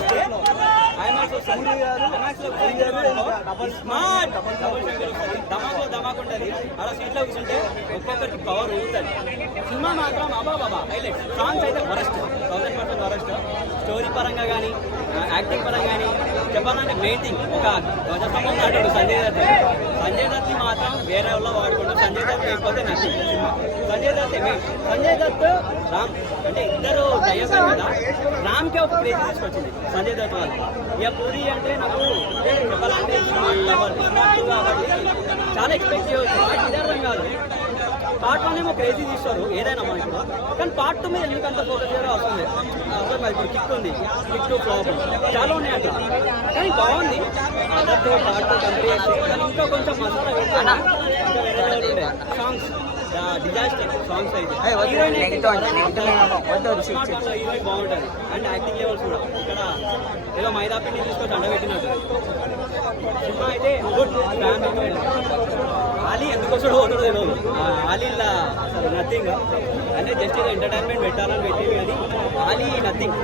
ఇస్తే ధమాక్ ఉంటుంది. అలా సీట్లో కూర్చుంటే ఒక్కొక్కరికి పవర్ ఊగుతుంది. సినిమా మాత్రం బాబా హైలైట్. సాంగ్స్ అయితే వరస్ట్, 1000% వరస్ట్. స్టోరీ పరంగా కానీ యాక్టింగ్ పరంగా కానీ చెప్పాలంటే మెయిన్ థింగ్ ఒక ధ్వజస్తంభం నాటాడు సంజయ్ దత్. సంజయ్ దత్ని మాత్రం వేరే వాళ్ళు వాడుకుంటారు. సంజయ్ దత్ లేకపోతే నచ్చింది సినిమా. సంజయ్ దత్ సంజయ్ దత్ రామ్ అంటే ఇద్దరు డైవర్స్ కదా. రామ్కే ఒక క్రేజ్ తీసుకొచ్చింది సంజయ్ దత్ వాళ్ళు. ఇక పూరి అంటే నాకు చెప్పాలంటే కాబట్టి చాలా ఎక్స్పెక్ట్ చేయవచ్చు. బట్ ఇది అర్థం కాదు. పార్ట్ 1 ఏమో క్రేజీ తీస్తారు ఏదైనా మనకి, కానీ పార్ట్ 2 మీద ఎందుకంత ఫోకస్ చేయడం అవసరం లేదు. అర్థం కాదు. ఇప్పుడు కిక్ ఉంది, కిక్ 2 ఫ్లాప్ చాలా ఉన్నాయి అట్లా, కానీ బాగుంది. అదర్తో పార్ట్ 2 కంపెనీ చేసి కానీ ఇంకా కొంచెం మసాలా పెట్టాను. ఇంకా వేరే లెవెల్ ఉండే సాంగ్స్, డిజాస్టర్ సాంగ్స్ అయితే హీరోయిన్ బాగుంటుంది. అండ్ యాక్టింగ్ లెవెల్స్ కూడా ఇక్కడ ఏదో మైదా పిండి తీసుకొని అండబెట్టినట్టు సినిమా అయితే గుడ్. ఫ్యామిలీ ఆలీ ఎందుకు వస్తాడో ఒకటో తెలియదు. ఆలీలా అసలు నథింగ్ అంటే జస్ట్ ఏదో ఎంటర్టైన్మెంట్ పెట్టాలని పెట్టింది, కానీ ఆలీ నథింగ్.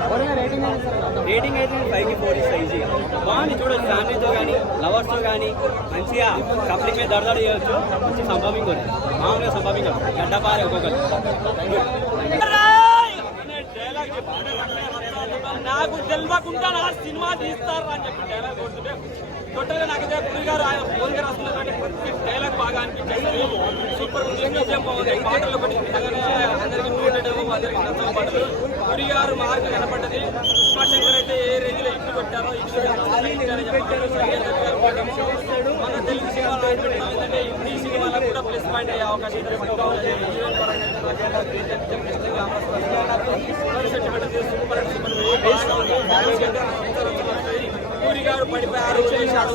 రేటింగ్ అయితే 5కి 4 ఇస్తా ఈజీగా. బాగుంది చూడొచ్చు ఫ్యామిలీతో కానీ లవర్స్తో కానీ మంచిగా కప్లింగ్ మీద దడదడ చేయొచ్చు. మంచి సంభవింగ్ కూడా మామూలుగా సంభవింగ్ గడ్డపారే ఒక్కొక్కరు. నాకు తెలియకుండా సినిమా తీస్తారు అని చెప్పి డైలాగ్ కొడుతుంటే టోటల్గా నాకైతే పూరి గారు ఆయన ఫోన్ గారు వస్తున్నటువంటి ప్రతి డైలాగ్ బాగా అనిపించేది. సూపర్ ఉంది, మ్యూజియం బాగుంది, పాటలు ఒకటి అందరికీ నూటేమో అందరికీ నచ్చిన పాటలు. పూరి గారు మార్క్ కనపడ్డది. స్మార్ట్ శంకర్ అయితే ఏ రేంజ్ లో ఇట్లు పెట్టారో మన తెలుగు సినిమాలో ఏంటంటే హిందీ సినిమాలకు కూడా ప్లస్ పాయింట్ అయ్యే అవకాశం పూరి గారు పడిపోయారు చేశాడు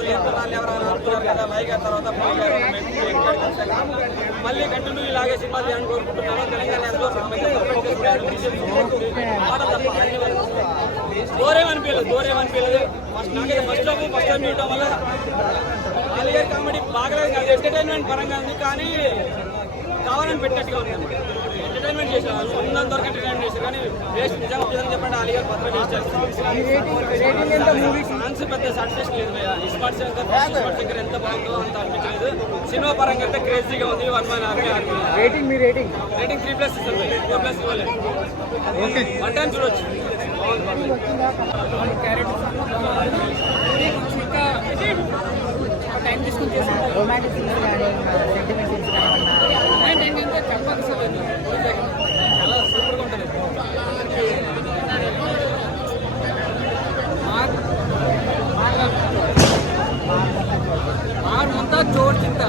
ఎవరైనా అనుకున్నారు కదా. లైక్ తర్వాత మళ్ళీ కంటిన్యూ ఇలాగే సినిమా చేయాలని కోరుకుంటున్నాను. తెలంగాణ దూరేమనిపించలేదు. నాకైతే ఫస్ట్ టైం చూడటం వల్ల అలిగారి కామెడీ బాగలేదు కాదు, ఎంటర్టైన్మెంట్ పరంగా ఉంది, కానీ కావాలని పెట్టినట్టుగా ఉంది. ఎంటర్టైన్మెంట్ చేశారు, ఉన్నంత వరకు ఎంటర్టైన్మెంట్ చేశారు, కానీ వేస్ట్. నిజంగా చెప్పండి అలిగారు పత్ర వేస్ట్ చేస్తారు. సాంగ్స్ పెద్ద సాటిస్ఫాక్షన్ లేదు. స్మార్ట్ శంకర్ ఎంత బాగుందో అంత అనిపించలేదు. సినిమా పరంగా అయితే క్రేజీగా ఉంది. 1/4 రేటింగ్ 3+ ఇస్తారు. 4+ ఇవ్వలేదు. 1 టైం చూడొచ్చు. టైం తీసుకుని చేస్తారు. రొమాంటిక్ సీన్స్ కానీ సెంటిమెంట్ సీన్స్ కానీ ఇంకా చెప్పాల్సింది చాలా సూపర్గా ఉంటుంది. ఆరు ముంతా జోర్ చింత